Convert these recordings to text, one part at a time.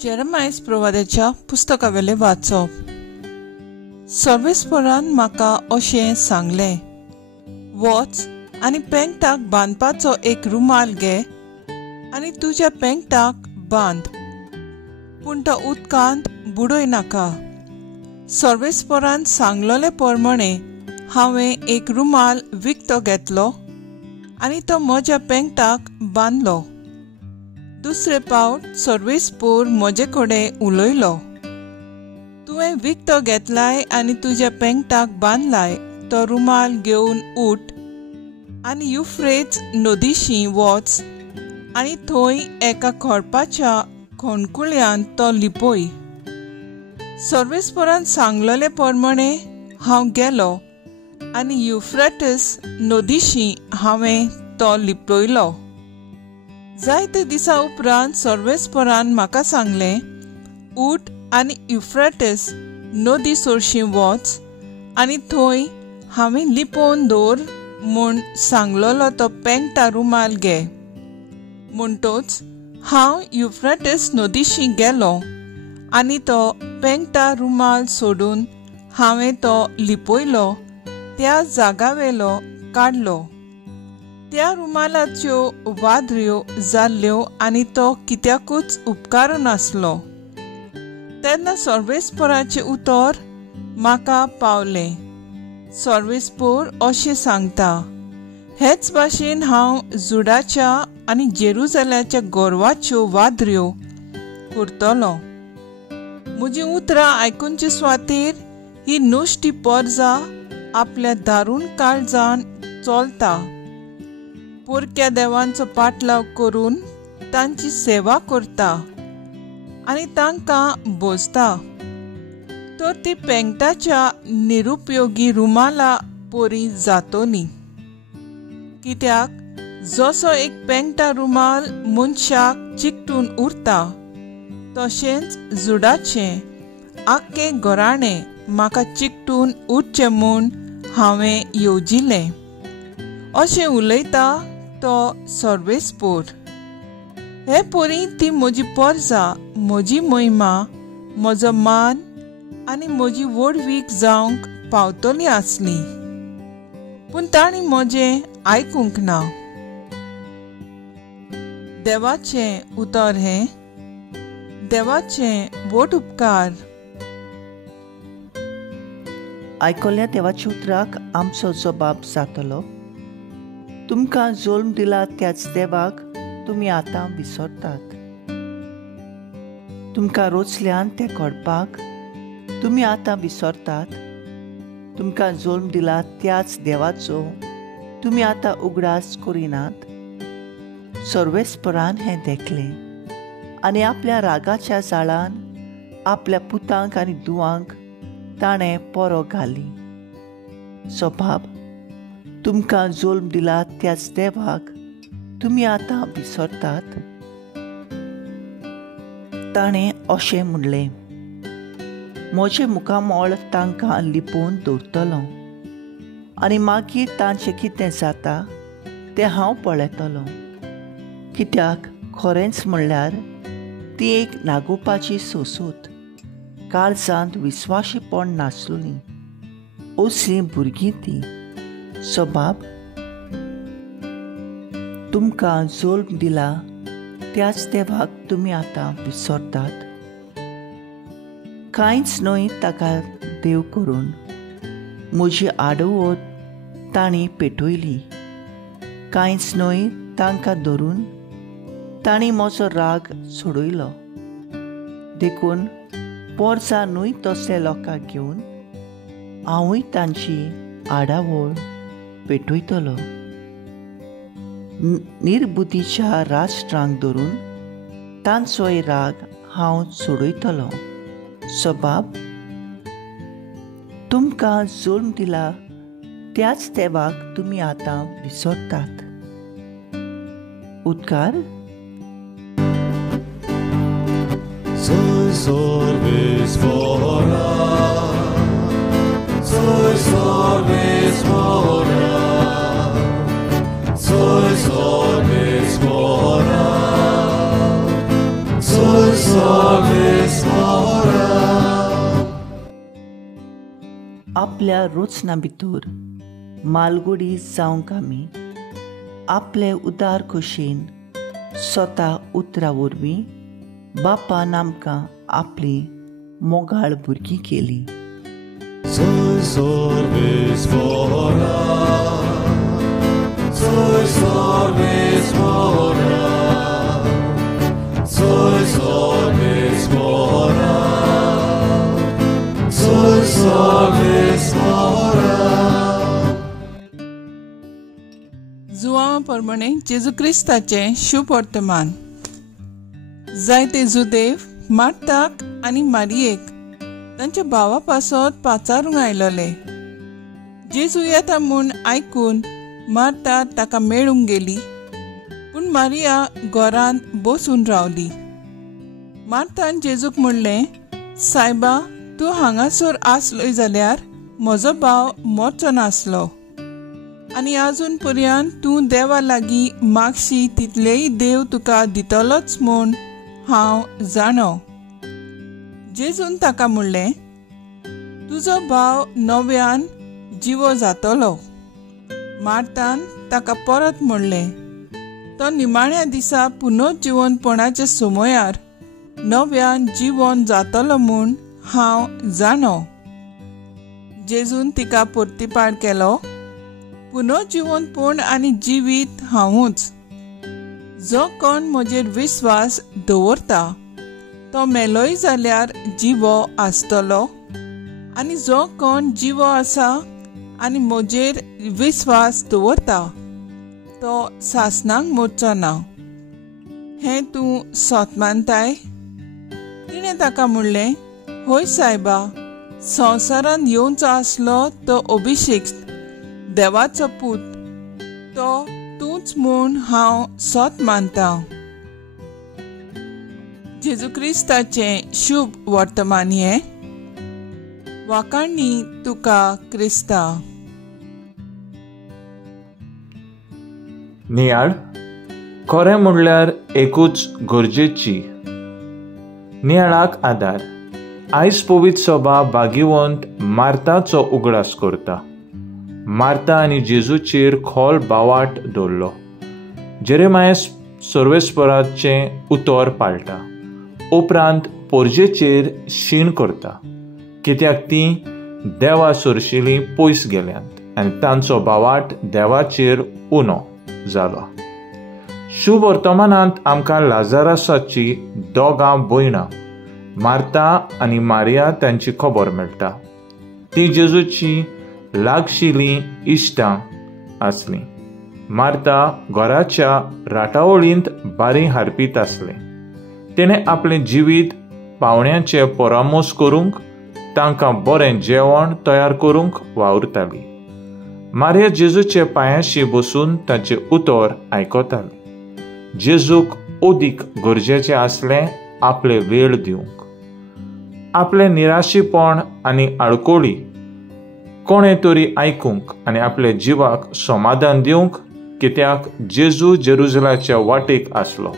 जेरेमायस प्रवाद्याच्या पुस्तकावेले वाचप. सर्वेस्परान म्हाका अशें सांगलें, वच आनी पेंगटाक बांदपाचो एक रुमाल घे आनी तुज्या पेंगटाक बांद, पूण तो उदकांत बुडोय नाका. सर्वेस्परान सांगलोले प्रमाणे हांवें एक रुमाल विकतो घेतलो आनी तो म्हज्या पेंगटाक बांदलो. दुसरे पावट सर्वेस्पोर म्हजे कडेन उलयलो, तुवें विकतो घेतलाय आनी तुज्या पेंगटाक बांदलाय तो रुमाल घेवन उठ आनी युफ्रेट्स नदीशी वच आनी थंय एका खडपाच्या खोणकुळ्यान तो लिपय. सर्वेस्पोरान सांगलोले प्रमाणे हांव गेलो आनी युफ्रेटिस नदीशी हांवें तो लिपयलो. जायते दिसा उपरांत सर्वेस्परान म्हाका सांगलें, उठ आनी युफ्रेटिस नदी सोरशीं वच आनी थंय हांवें लिपोवन दवर म्हूण सांगलोलो तो पेंगटा रुमाल घे. म्हणटच हांव युफ्रेटिस नदीशी गेलो आनी तो पेंगटा रुमाल सोडून हांवें तो लिपयलो त्या जागावेलो काडलो. त्या रुमालाच्यो वादऱ्यो जाल्ल्यो आनी तो कित्याकूच उपकारू नासलो. तेन्ना सर्वेस्पोराचें उतर म्हाका पावलें. सर्वेस्पोर अशें सांगता, हेच भाशेन हांव जुडाच्या आनी जेरुसलेमाच्या गोरवाच्यो वादऱ्यो करतलो. म्हजीं उतरां आयकूनचे सुवातेर ही नुस्ती पर्जा आपल्या दारूण काळजान चलता. पोरक्या देवांचो पाटलाव करून तांची सेवा करता आनी तांकां बोसता. तर ती पेंगटाच्या निरुपयोगी रुमाला पोरी जातोली. कित्याक जसो एक पेंगटा रुमाल मनशाक चिकटून उरता, तशेंच जुडाचें आख्खें घराणें म्हाका चिकटून उरचें म्हूण हांवें येवजिल्लें. अशें उलयता तो सर्वेस्पोर. हे पोरी ती म्हजी पर्जा, म्हजी महिमा, म्हजो मान आनी म्हजी वडवीक जावंक पावतली आसली, पूण तांणी म्हजें आयकूंक ना. देवाचें उतर हें. देवाचें वट उपकार. आयकल्ल्या देवाच्या उतराक आमचो जबाब जातलो. तुमकां जल्म दिला त्याच देवाक तुमी आतां विसरतात. तुमकां रोचल्यान तें घडपाक तुमी आतां विसरतात. तुमकां जल्म दिला त्याच देवाचो तुमी आतां उगडास करिनात. सर्वेस्परान हें देखलें आनी आपल्या रागाच्या जाळान आपल्या पुतांक आनी दुवांक ताणें परो घाली. स्वभाव, तुमकां जल्म दिला त्याच देवाक तुमी आतां विसरतात. ताणें अशें म्हणलें, म्हजें मुखामोळ तांकां लिपोवन दवरतलो आनी मागीर तांचें कितें जाता तें हांव पळयतलों. कित्याक खरेंच म्हणल्यार ती एक नागोवपाची सोसूत, काळजांत विस्वाशीपण नासलोली, असलीं भुरगीं ती. स्वभाव, तुमकां जल्म दिला त्याच देवाक तुमी आतां विसरतात. कांयच न्हय ताका देव करून म्हजी आडवोत तांणी पेटयली. कांयच न्हय तांकां धरून तांणी म्हजो राग सोडयलो. देखून पर्जा न्हय तसले लोकांक घेवन हांवूय तांची आडावळ पेटयतलो. निर्बुद्धीच्या राष्ट्रांक धरून तांचोय राग हांव सोडयतलो. स्वभाव, तुमकां जल्म दिला त्याच देवाक तुमी आतां विसरतात. उद्गार. Soy आपल्या रोचना भितर मालगुडी जावंक आमी आपले उदार खोशेन स्वता उतरा वरवीं बापान आमकां आपली मोगाळ भुरगीं केली. Soy sorbes mora, soy sorbes mora, soy sorbes mora, soy sorbes mora. जुआ प्रमाणे जेजू क्रिस्ताचें शुभ वर्तमान. जायते जुदेव मार्ताक आनी मारयेक तांच्या भावा पासत पाचारूंक आयलोले. जेजू येता म्हूण आयकून मार्ता ताका मेळूंक गेली, पूण मारिया घरांत बसून रावली. मार्तान जेजूक म्हणलें, सायबा, तूं हांगासर आसलोय जाल्यार म्हजो भाव मरचो नासलो, आनी आजून पर्यंत तूं देवा लागीं मागशी तितलेय देव तुका दितलोच म्हूण हांव जाणो. जेजून ताका म्हणलें, तुजो भाव नव्यान जिवो जातलो. मार्तान ताका परत म्हणलें, तो निमाण्या दिसा पुनर्जिवनपणाच्या समयार नव्यान जिवोन जातलो म्हूण हांव जाणो. जेजून तिका परतीपाड केलो, पुनर्जिवनपण आनी जिवीत हांवूच. जो कोण म्हजेर विस्वास दवरता तो मेलोय जाल्यार जिवो आसतलो, आनी जो कोण जिवो आसा आनी म्हजेर विस्वास दवरता तो सासणांक मरचो ना. हें तूं सोत मानताय? तिणें ताका म्हणलें, होय सायबा, संवसारांत येवचो आसलो तो अभिषेक देवाचो पूत तो तूंच म्हूण हांव सोत मानतां. जेजू क्रिस्ताचें शुभ वर्तमान हें. वाकाणणी तुका क्रिस्ता. नियाळ खरें म्हणल्यार एकूच गरजेची. नियाळाक आदार. आयज पवित्र सभा भागिवंत मार्ताचो उगडास करता. मार्ता आनी जेजूचेर खोल बावाट दवरलो. जेरेमाया सर्वेस्पराचें उतर पाळटा. उपरांत पोरजेचेर शीण करता, कित्याक तीं देवा सरशिलीं पयस गेल्यांत आनी तांचो बावाट देवाचेर उणो जालो. शुभ वर्तमानांत आमकां लाजारासाची दोगां भयणां मार्ता आनी मारिया तांची खबर मेळटा. ती जेजूची लागशिल्लीं इश्टां आसलीं. मार्ता घराच्या राटावळींत बारी हारपीत आसलें. तिणें आपलें जिवीत पावण्याचे परामोस करूंक, तांकां बरें जेवण तयार करूंक वावुरताली. मारिया जेजूचे पांयाशी बसून ताचें उतर आयकताली. जेजूक ओदीक गरजेचें आसलें आपले वेळ दिवंक. आपलें निराशीपण आनी आडकोळी कोणे तरी आयकूंक आनी आपल्या जिवाक समाधान दिवंक, कित्याक जेजू जेरुजलाच्या वाटेक आसलो.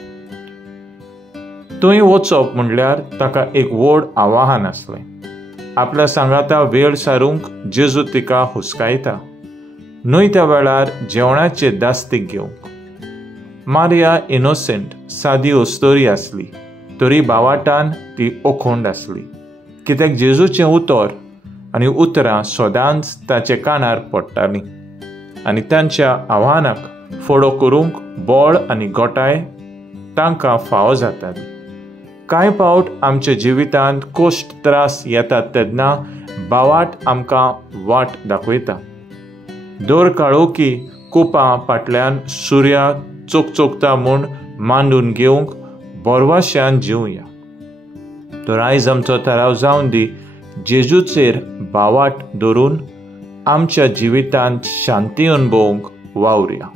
थंय वचप म्हणल्यार ताका एक व्हड आव्हान आसलें. आपल्या सांगाता वेळ सारूंक जेजू तिका हुस्कायता, न्हय त्या वेळार जेवणाचे दास्तीक घेवंक. मारिया इनोसेंट सादी अस्तोरी आसली, तरी बावाटान ती ओखोंड आसली, कित्याक जेजूचें उतर आनी उतरां सदांच ताचे कानार पडटालीं आनी तांच्या आव्हानाक फुडो करूंक बळ आनी गोटाय तांकां फावो जाताली. कांय फावट आमच्या जिवितांत कश्ट त्रास येतात तेन्ना बावाट आमकां वाट दाखयता. दर काळोखी कुपां फाटल्यान सुर्या चोकचोकता म्हूण मांडून घेवंक बोरवाश्यान जिवया. तर आयज आमचो थाराव जावन दी जेजूचेर बावाट धरून आमच्या जिवितांत शांती अनुभवंक वावुरया.